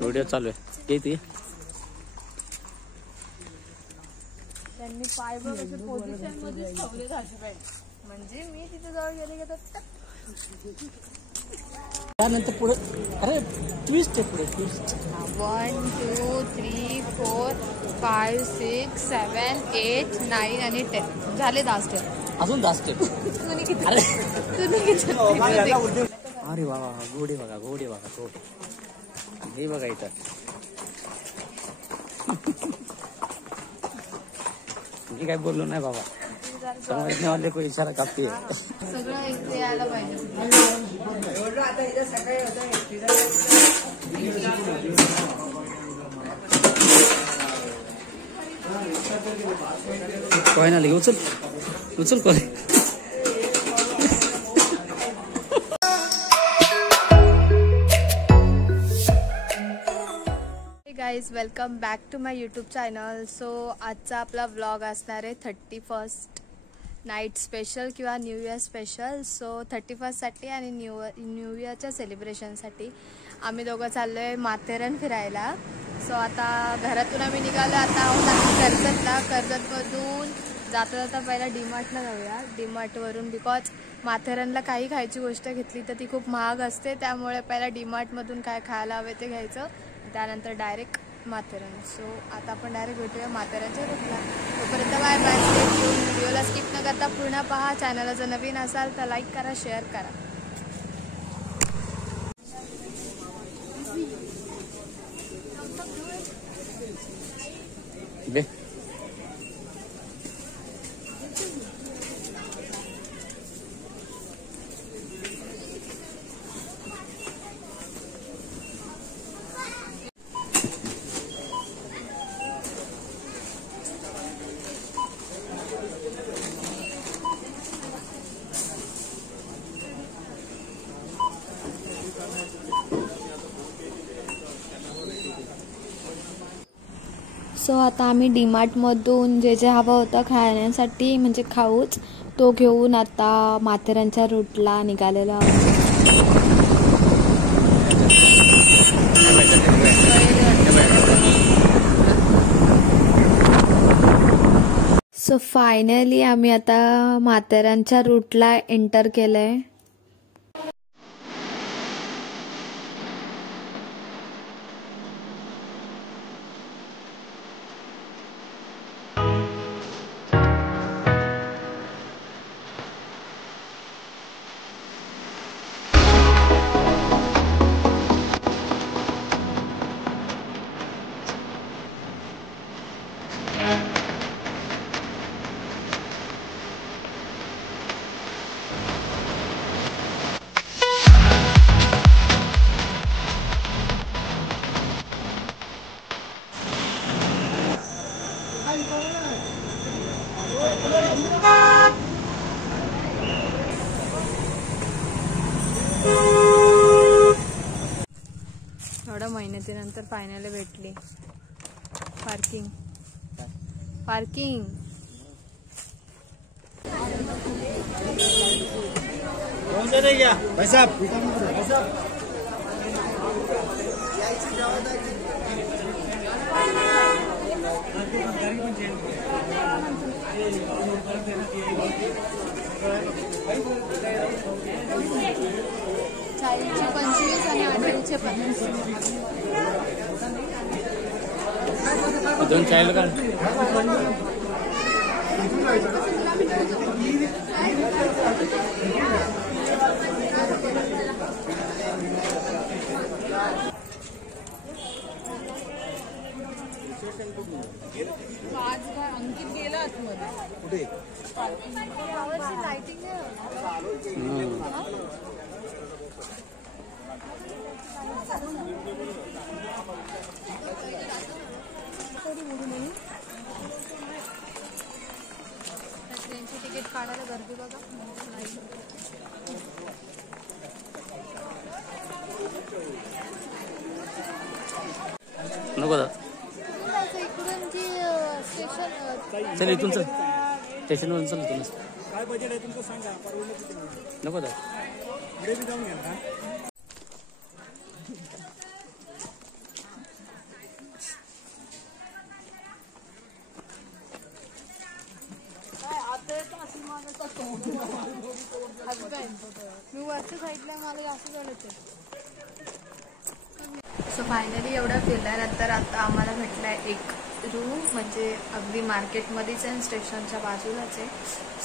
Video चालू आहे किती त्यांनी पाय बघ असे पोझिशन मध्ये ठेवले हजबंड म्हणजे मी तिथे जवळ गेले की त्यानंतर पुढे अरे ट्विस्ट आहे पुढे ट्विस्ट 1 2 3 4 5 6 7 8 9 आणि 10 झाले 10 स्टेप अजून 10 स्टेप तुम्ही किती अरे तुम्ही अरे वा वा घोडे बघा घोडे बघा घोडे हे बघा इथं मी काय बोललो नाही बाबा समजने वाले को इशारा काफी है सगळं इथे यायला पाहिजे कोय ना उचल उचल कोय guys welcome back to my YouTube channel. So आजचा आपला व्लॉग असणार आहे 31st नाईट स्पेशल किंवा new year special. So 31st आणि न्यू इयरच्या सेलिब्रेशनसाठी आम्ही दोघं चाललो आहे माथेरान फिरायला. सो आता घरातून आम्ही निघालो आता आहोत कर्जतला. कर्जतमधून जाता जाता पहिला डीमार्टला जाऊया. डीमार्टवरून बिकॉज माथेरानला काही खायची गोष्ट घेतली तर ती खूप महाग असते, त्यामुळे पहिला डीमार्टमधून काय खायला हवे ते घ्यायचं, त्यानंतर डायरेक्ट माथेरान. सो आता आपण डायरेक्ट भेटूया माथेरानच्या रूटला. तोपर्यंत बाय बाय. व्हिडिओला स्किप न करता पूर्ण पहा. चॅनलला जर नवीन असाल तर लाईक करा, शेअर करा. सो आता आम्ही डीमार्टमधून जे जे हवं होतं खाण्यासाठी म्हणजे खाऊच तो घेऊन आता माथेरानच्या रूटला निघालेलो आहोत. सो फायनली आम्ही आता माथेरानच्या रूटला एंटर केलंय. थोड्या मेहनतीनंतर फायनली भेटली पार्किंग. चाळीसचे 25 आणि 18चे 50. दोन चायला का अंकित गेला कुठे लाइटिंग ट्रेनची तिकीट काढायला गर्दी बघा. नको दादा इकडून जी स्टेशन चल इथून चल स्टेशनवरून चल इथून. काय बजेट आहे तुमचं सांगा. नको दादा पुढे बी जाऊन घ्या. मी वरच्या साईडला मला जास्त जळत आहे. सो फायनली एवढं फिरल्यानंतर आता आम्हाला भेटलाय एक रूम, म्हणजे अगदी मार्केटमध्येच आहे, स्टेशनच्या बाजूलाच आहे.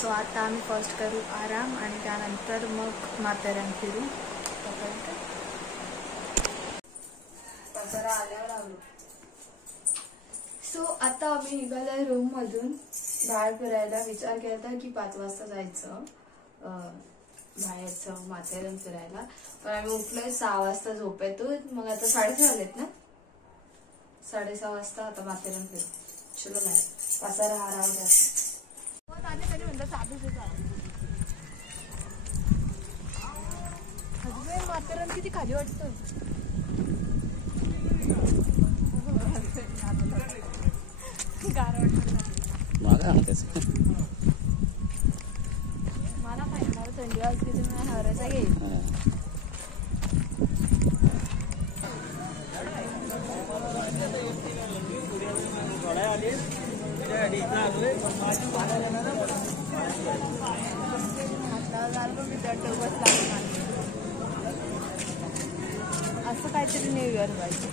सो आता आम्ही फर्स्ट करू आराम आणि त्यानंतर मग माथेरान फिरू. जरा आल्यावर आवडू. सो आता आम्ही निघालोय रूम मधून बाहेर फिरायला. विचार केला की 5 वाजता जायचं बाहेरचं माथेरान फिरायला, पण आम्ही उठलोय 6 वाजता झोपेतून. मग आता 6:30 झालेत ना, 6:30 वाजता आता माथेरान फिरू. चलो नाही पासा राहा माथेरान किती खाली वाटतं. गार वाटत मला माहिती, मला थंडी वाजली तर मी हरायचा घेईल. असं काहीतरी न्यू इयर पाहिजे.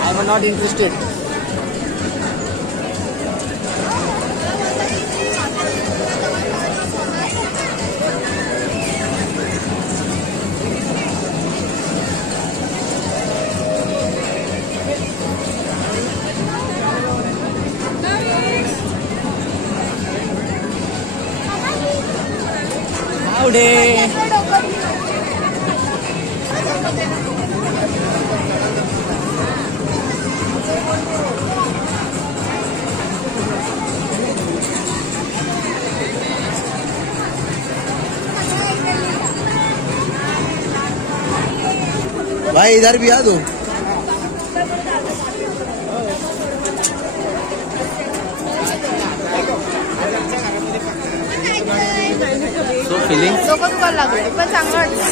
I'm not interested. भाई इधर भी आ दो. So feeling? डोकं दुखायला लागलं पण चांगलं वाटलं.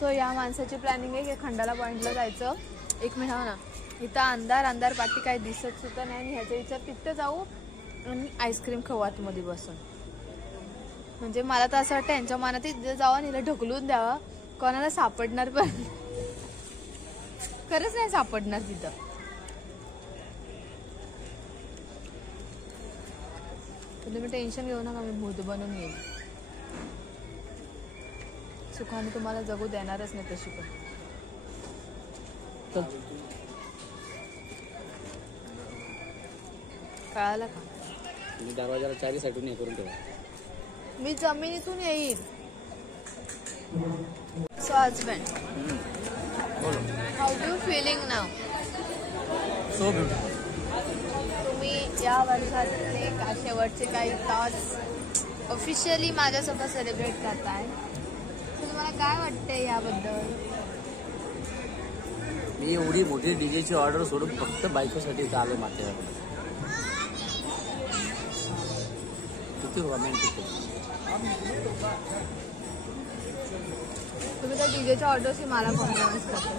सो या माणसाची प्लॅनिंग आहे की खंडाला पॉइंटला जायचं. एक मिनिट ना, इथं अंधार पाठी काही दिसत सुद्धा नाही आणि ह्याचा विचार तिथे जाऊ आणि आईस्क्रीम खाऊ आतमध्ये बसून. म्हणजे मला तर असं वाटतं यांच्या मनात तिथे जावं आणि हिला ढकलून द्यावं, कोणाला सापडणार पण खरंच नाही सापडणार तिथं. तुम्ही टेन्शन घेऊ नका, मी भूत बनून येईल. सुखाने तुम्हाला जगू देणारच नाही तशी पण. कळालं का? मी दरवाजाला चारी साठून हे करून ठेवा. मी जमिनीतून येईल. So husband, how do you feeling now? So beautiful. तुम्ही या वर्षातले का शेवटचे काही थॉट्स ऑफिशियली माझ्यासोबत सेलिब्रेट करताय, तर तुम्हाला काय वाटतंय याबद्दल? मी एवढी मोठी डीजेची ऑर्डर सोडून फक्त बायकोसाठी आलो माथेरान. किती रोमॅन्टिक. तुम्ही त्या डीजेच्या ऑर्डरशी मला कॉम्प्रोमाइज करता.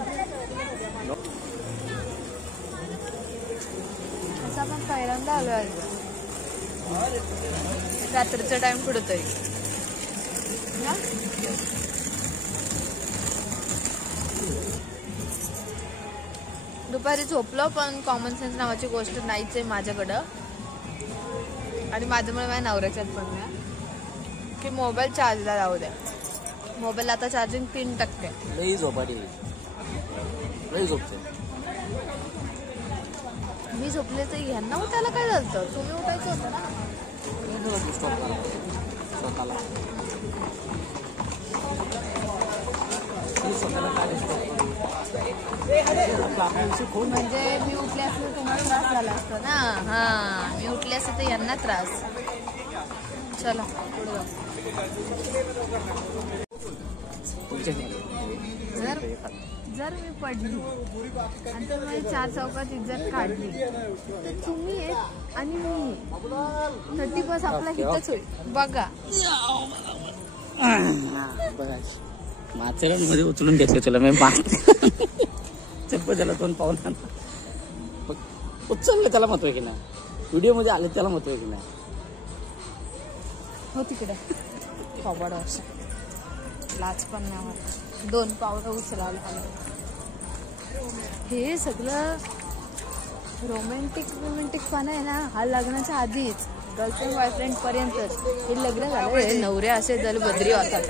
असं आपण पहिल्यांदा आलो आहे. रात्रीचा टाइम कुठतरी दुपारी झोपलो पण कॉमन सेन्स नावाची गोष्ट नाहीच आहे माझ्याकडं. आणि माझ्यामुळे माझ्या नवऱ्याच्यात पण नाही की मोबाईल चार्जला लावू द्या. मोबाईल आता चार्जिंग 3%. लई झोपाडी लई झोपते. मी झोपले तर ह्यांना उठायला काय झालं? तुम्ही उठायचं होतं ना. स्वतःला म्हणजे मी उठले असते तुम्हाला त्रास झाला असता ना. हा मी उठले असते तर यांना त्रास. चला जर मी पडली आणि तुम्ही 4 चौकात इज्जत काढली तर तुम्ही एक आणि मी 30 आपला हितच होईल बघा. माथेरानमध्ये उचलून घेतलं तुला मी चप्पल त्याला दोन पाऊल उचललं त्याला महत्व आहे की नाही. व्हिडिओ मध्ये आले त्याला महत्व आहे की नाही. हो तिकडे खबर लाच पण नाही. 2 पावलं उचलायला आलं. हे सगळं रोमॅन्टिक पण आहे ना. हा लग्नाच्या आधीच गर्लफ्रेंड बॉयफ्रेंड पर्यंतच. हे लग्न झालं नवरे असे दलबद्री होतात.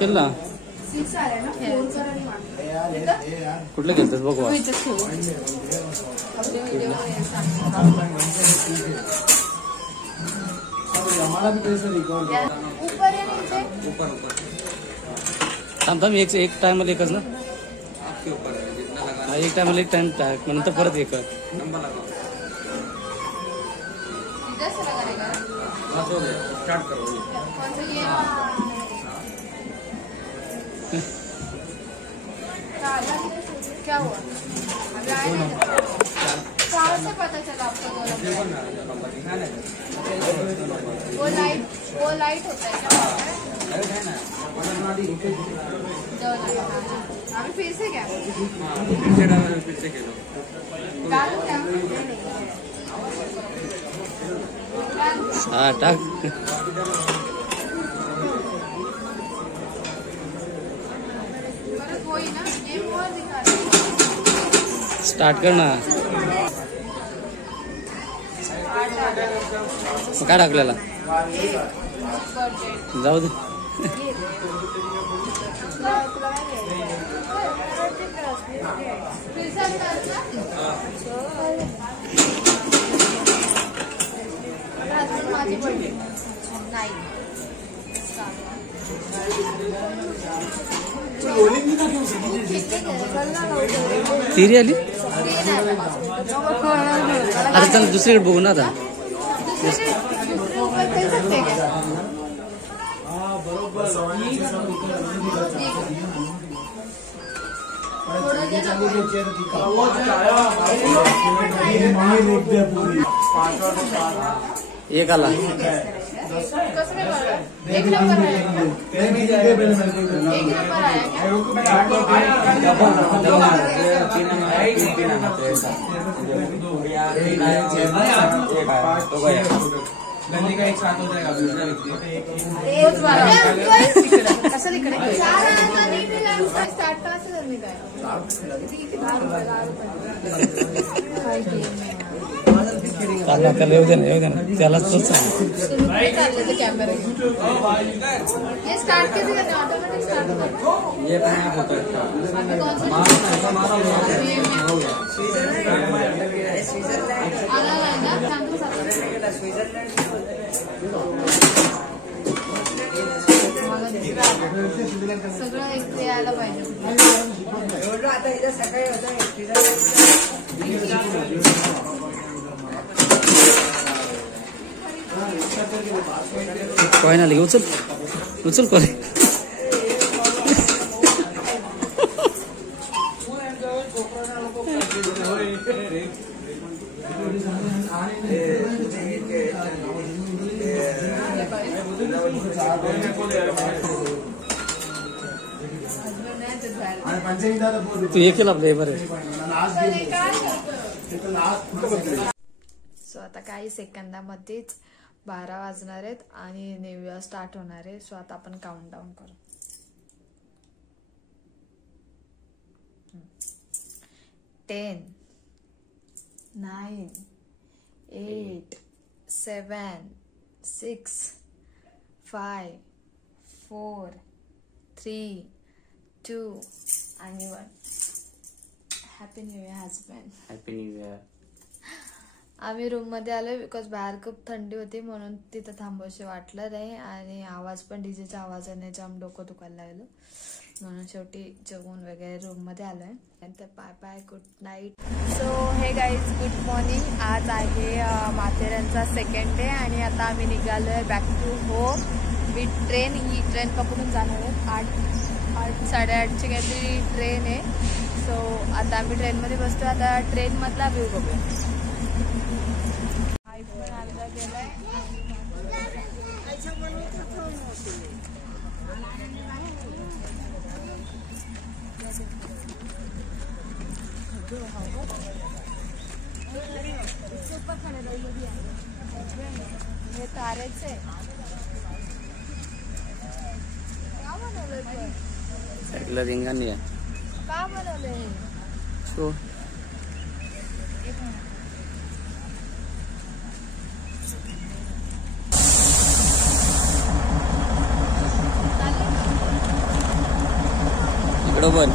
केला कुठलं घेतलंस बघू. थांब एक टायमाला एकच ना. एक टायमाला एक टाइम टाक नंतर परत एक स्टार्ट करो. क्या हुआ? कहाँ से पता चला आपको? वो लाइट होता है क्या? अभी फिर से क्या? फिर से खेलो. हा टाक. स्टार्ट कर ना. काय टाकलेला जाऊ दे. तिरी आली आता. चल दुसरीकडे बघू ना आता. एक आला. एक नंबर गंदी का एक साथ हो जाएगा. कसं इकडे स्टार्ट त्याला येऊ दे ना त्याला कॅमेरा ये स्टार्ट कैसे करते हैं? ऑटोमेटिक स्टार्ट होता है. ये अपने आप होता है. सगळं एक यायला पाहिजे. कोण आली उचल कोण. तू हे केलं आपलं हे बरं. सो आता काही सेकंदामध्येच 12 वाजणार आहेत आणि न्यू इयर स्टार्ट होणार आहे. सो आता आपण काउंटडाऊन करू. 10, 9, 8, 7, 6, 5, 4, 3, 2 आणि 1. Happy new year husband. Happy new year. आम्ही रूममध्ये आलो बिकॉज बाहेर खूप थंडी होती म्हणून तिथं थांबवशी वाटलं नाही आणि आवाज पण डीजेच्या आवाजाने जाम डोकं दुखायला लागलं म्हणून शेवटी जेवून वगैरे रूममध्ये आलोय. नंतर bye bye, good night. So hey guys, good morning. आज आहे माथेरानचा सेकंड डे आणि आता आम्ही निघालोय back to home with train. ही ट्रेन पकडून जाणार आहे. 8:30ची काहीतरी ट्रेन आहे. सो आता आम्ही ट्रेनमध्ये बसतो. आता ट्रेनमधला व्ह्यू बघूया. आयफोन अर्धा गेलाय. हे तारेच आहे. का बनवलंय? साईडला रिंगाणी आहे. का बनवलंय? सो इकडं पण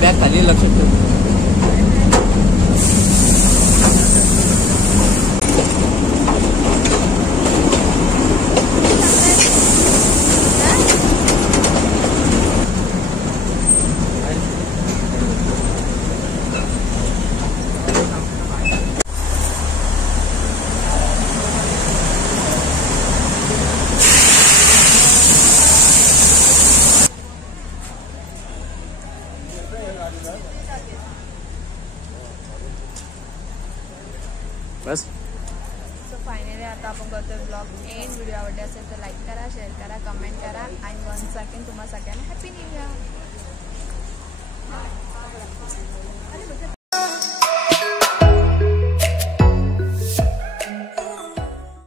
बॅग खाली लक्ष ठेव. बस. सो फायनली आता आपण करतोय ब्लॉग एंड. व्हिडिओ आवडले असेल तर लाईक करा, शेअर करा, कमेंट करा आणि 1 सेकंड तुम्हाला सगळ्यांना हॅपी न्यू इयर.